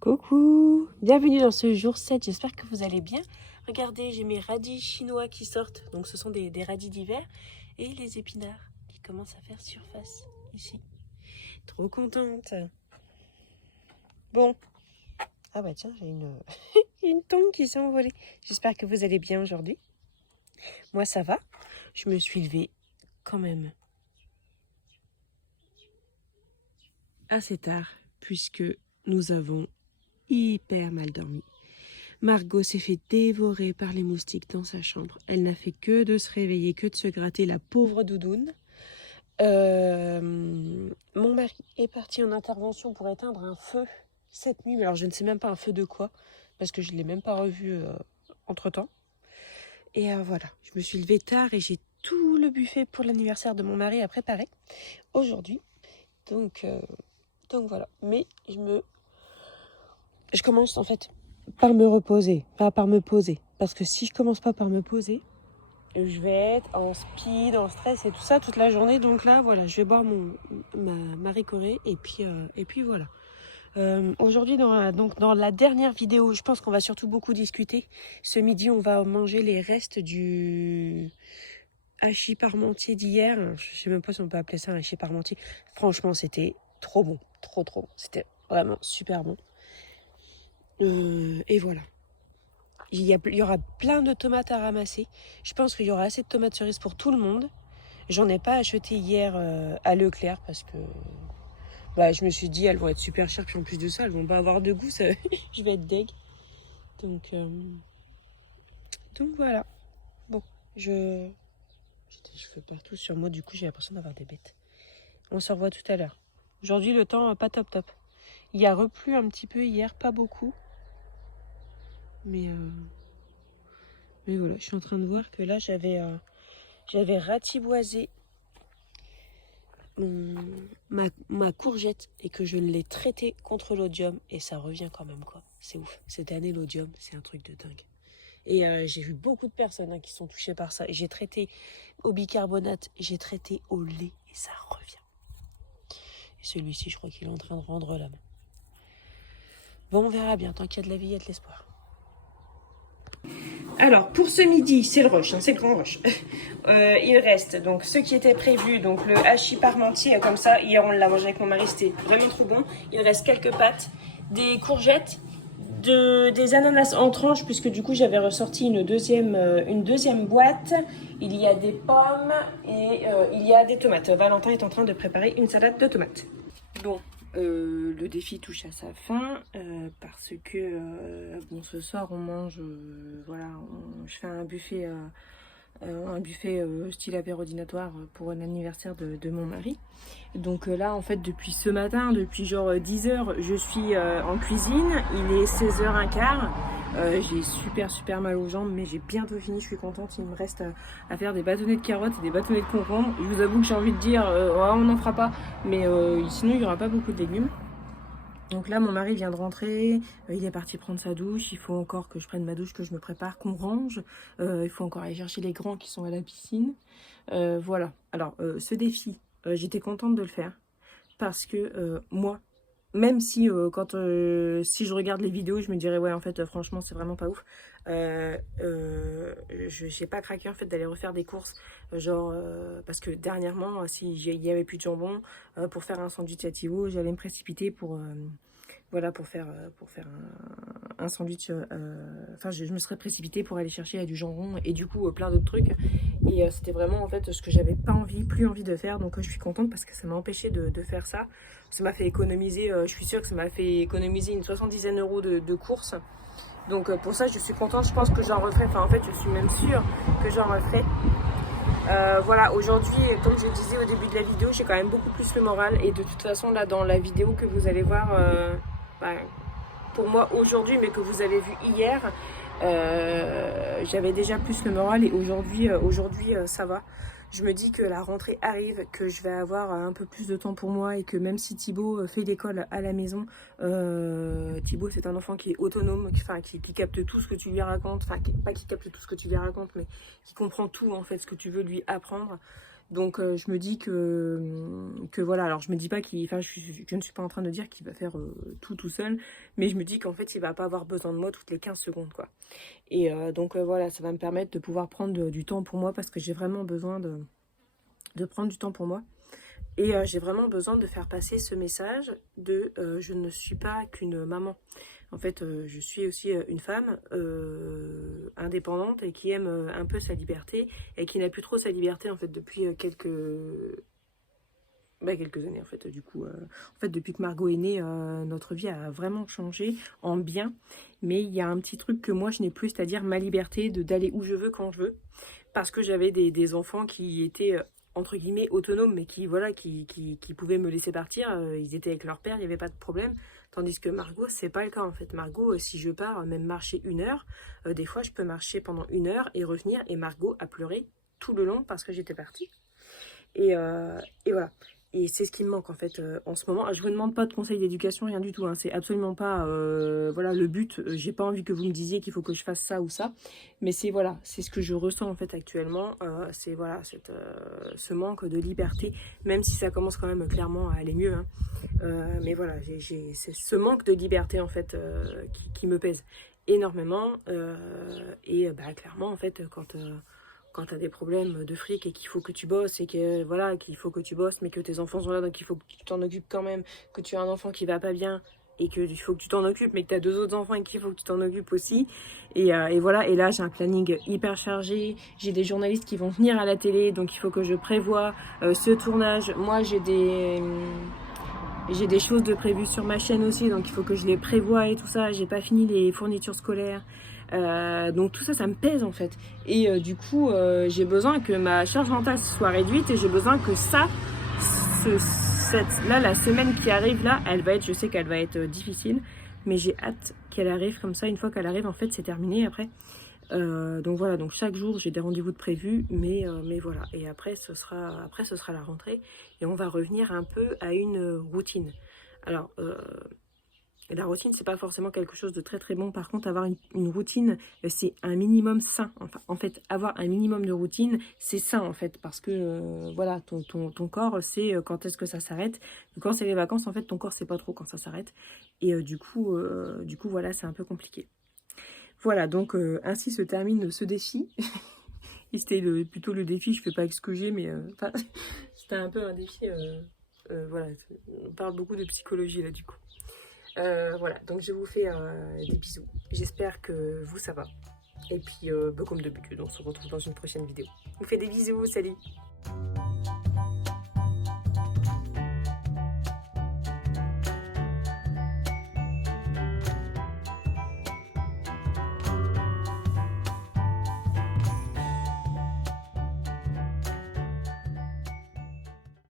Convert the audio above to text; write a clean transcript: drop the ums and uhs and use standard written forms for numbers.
Coucou, bienvenue dans ce jour 7, j'espère que vous allez bien. Regardez, j'ai mes radis chinois qui sortent, donc ce sont des radis d'hiver, et les épinards qui commencent à faire surface ici. Trop contente. Bon, ah bah tiens, j'ai une tongue qui s'est envolée. J'espère que vous allez bien aujourd'hui. Moi ça va, je me suis levée quand même assez tard, puisque nous avons hyper mal dormi. Margot s'est fait dévorer par les moustiques dans sa chambre. Elle n'a fait que de se réveiller, que de se gratter, la pauvre doudoune. Mon mari est parti en intervention pour éteindre un feu cette nuit. Alors je ne sais même pas un feu de quoi, parce que je ne l'ai même pas revu entre-temps. Et voilà, je me suis levée tard et j'ai tout le buffet pour l'anniversaire de mon mari à préparer aujourd'hui. Donc voilà. Mais je commence en fait par me reposer, pas par me poser. Parce que si je commence pas par me poser, je vais être en speed, en stress et tout ça toute la journée. Donc là, voilà, je vais boire ma Marie Corée et puis voilà. Aujourd'hui, dans la dernière vidéo, je pense qu'on va surtout beaucoup discuter. Ce midi, on va manger les restes du hachis parmentier d'hier. Je sais même pas si on peut appeler ça un hachis parmentier. Franchement, c'était trop bon, trop bon. C'était vraiment super bon. Et voilà. Il y aura plein de tomates à ramasser. Je pense qu'il y aura assez de tomates cerises pour tout le monde. J'en ai pas acheté hier à Leclerc parce que je me suis dit elles vont être super chères. Puis en plus de ça, elles vont pas avoir de goût. Ça... je vais être deg. Donc voilà. Bon, j'ai des cheveux partout sur moi. Du coup, j'ai l'impression d'avoir des bêtes. On se revoit tout à l'heure. Aujourd'hui, le temps pas top. Il y a replu un petit peu hier, pas beaucoup. Mais voilà, je suis en train de voir que là, j'avais ratiboisé ma courgette et que je l'ai traitée contre l'oïdium et ça revient quand même quoi. C'est ouf. Cette année, l'oïdium, c'est un truc de dingue. Et j'ai vu beaucoup de personnes qui sont touchées par ça. J'ai traité au bicarbonate, j'ai traité au lait et ça revient. Et celui-ci, je crois qu'il est en train de rendre l'âme. Bon, on verra bien. Tant qu'il y a de la vie, il y a de l'espoir. Alors, pour ce midi, c'est le rush, c'est le grand rush. Il reste donc ce qui était prévu, donc le hachis parmentier, comme ça. Hier, on l'a mangé avec mon mari, c'était vraiment trop bon. Il reste quelques pâtes, des courgettes, des ananas en tranches, puisque du coup, j'avais ressorti une deuxième boîte. Il y a des pommes et il y a des tomates. Valentin est en train de préparer une salade de tomates. Bon. Le défi touche à sa fin parce que ce soir on mange je fais un buffet style apéro-dînatoire pour l'anniversaire de mon mari. Donc là en fait depuis ce matin, depuis genre 10h, je suis en cuisine, il est 16h15. J'ai super mal aux jambes, mais j'ai bientôt fini, je suis contente. Il me reste à faire des bâtonnets de carottes et des bâtonnets de concombres. Je vous avoue que j'ai envie de dire on n'en fera pas, mais sinon il n'y aura pas beaucoup de légumes. Donc là mon mari vient de rentrer, il est parti prendre sa douche, il faut encore que je prenne ma douche, que je me prépare, qu'on range, il faut encore aller chercher les grands qui sont à la piscine. Voilà, alors ce défi, j'étais contente de le faire parce que moi, même si si je regarde les vidéos, je me dirais ouais en fait franchement c'est vraiment pas ouf. J'ai pas craqué en fait d'aller refaire des courses parce que dernièrement si il y avait plus de jambon pour faire un sandwich à Thibaut, j'allais me précipiter pour faire un sandwich. Je me serais précipitée pour aller chercher du jambon et du coup plein d'autres trucs. Et c'était vraiment en fait ce que j'avais plus envie de faire. Donc je suis contente parce que ça m'a empêché de faire ça. Ça m'a fait économiser, je suis sûre que ça m'a fait économiser une 70aine € de courses. Donc pour ça je suis contente, je pense que j'en referai. Enfin en fait je suis même sûre que j'en referai. Voilà, aujourd'hui, comme je le disais au début de la vidéo, j'ai quand même beaucoup plus le moral. Et de toute façon, là, dans la vidéo que vous allez voir, pour moi aujourd'hui, mais que vous avez vu hier, j'avais déjà plus le moral. Et aujourd'hui, ça va. Je me dis que la rentrée arrive, que je vais avoir un peu plus de temps pour moi et que même si Thibaut fait l'école à la maison, Thibaut c'est un enfant qui est autonome, qui capte tout ce que tu lui racontes, pas qui capte tout ce que tu lui racontes, mais qui comprend tout en fait ce que tu veux lui apprendre. Donc je me dis que voilà, alors je me dis pas qu'il, enfin je ne suis pas en train de dire qu'il va faire tout seul, mais je me dis qu'en fait il va pas avoir besoin de moi toutes les 15 secondes quoi. Et donc voilà, ça va me permettre de pouvoir prendre du temps pour moi parce que j'ai vraiment besoin de prendre du temps pour moi. Et j'ai vraiment besoin de faire passer ce message de je ne suis pas qu'une maman. En fait, je suis aussi une femme indépendante et qui aime un peu sa liberté et qui n'a plus trop sa liberté en fait depuis quelques années en fait. Du coup, en fait, depuis que Margot est née, notre vie a vraiment changé en bien. Mais il y a un petit truc que moi je n'ai plus, c'est-à-dire ma liberté d'aller où je veux quand je veux, parce que j'avais des enfants qui étaient entre guillemets autonomes, mais qui voilà, qui pouvaient me laisser partir. Ils étaient avec leur père, il n'y avait pas de problème. Tandis que Margot, c'est pas le cas en fait. Margot, si je pars même marcher 1 heure, des fois je peux marcher pendant 1 heure et revenir et Margot a pleuré tout le long parce que j'étais partie. Et voilà. Et c'est ce qui me manque en fait en ce moment. Je vous demande pas de conseils d'éducation, rien du tout. Hein. C'est absolument pas voilà le but. J'ai pas envie que vous me disiez qu'il faut que je fasse ça ou ça. Mais c'est voilà, c'est ce que je ressens en fait actuellement. C'est voilà ce manque de liberté, même si ça commence quand même clairement à aller mieux. Hein. Mais voilà, c'est ce manque de liberté en fait qui me pèse énormément. Et clairement en fait quand tu as des problèmes de fric et qu'il faut que tu bosses et que voilà qu'il faut que tu bosses mais que tes enfants sont là donc il faut que tu t'en occupes quand même, que tu as un enfant qui va pas bien et que il faut que tu t'en occupes mais que tu as 2 autres enfants et qu'il faut que tu t'en occupes aussi et voilà, et là j'ai un planning hyper chargé, j'ai des journalistes qui vont venir à la télé donc il faut que je prévoie ce tournage. Moi j'ai des choses de prévues sur ma chaîne aussi, donc il faut que je les prévoie et tout ça. J'ai pas fini les fournitures scolaires. Donc tout ça, ça me pèse en fait. Et du coup, j'ai besoin que ma charge mentale soit réduite et j'ai besoin que ça, là, la semaine qui arrive là, elle va être, je sais qu'elle va être difficile, mais j'ai hâte qu'elle arrive comme ça. Une fois qu'elle arrive, en fait, c'est terminé après. Donc voilà, donc chaque jour j'ai des rendez-vous de prévus, mais voilà. Et après ce sera la rentrée et on va revenir un peu à une routine. Alors la routine c'est pas forcément quelque chose de très très bon. Par contre avoir une routine c'est un minimum sain. Enfin en fait avoir un minimum de routine c'est sain en fait parce que voilà ton corps c'est quand est-ce que ça s'arrête. Quand c'est les vacances en fait ton corps sait pas trop quand ça s'arrête et du coup voilà c'est un peu compliqué. Voilà, donc ainsi se termine ce défi. Et c'était plutôt le défi, je fais pas excuser, mais c'était un peu un défi. Voilà, on parle beaucoup de psychologie là du coup. Voilà, donc je vous fais des bisous. J'espère que vous ça va. Et puis, comme d'habitude, on se retrouve dans une prochaine vidéo. Je vous fais des bisous, salut!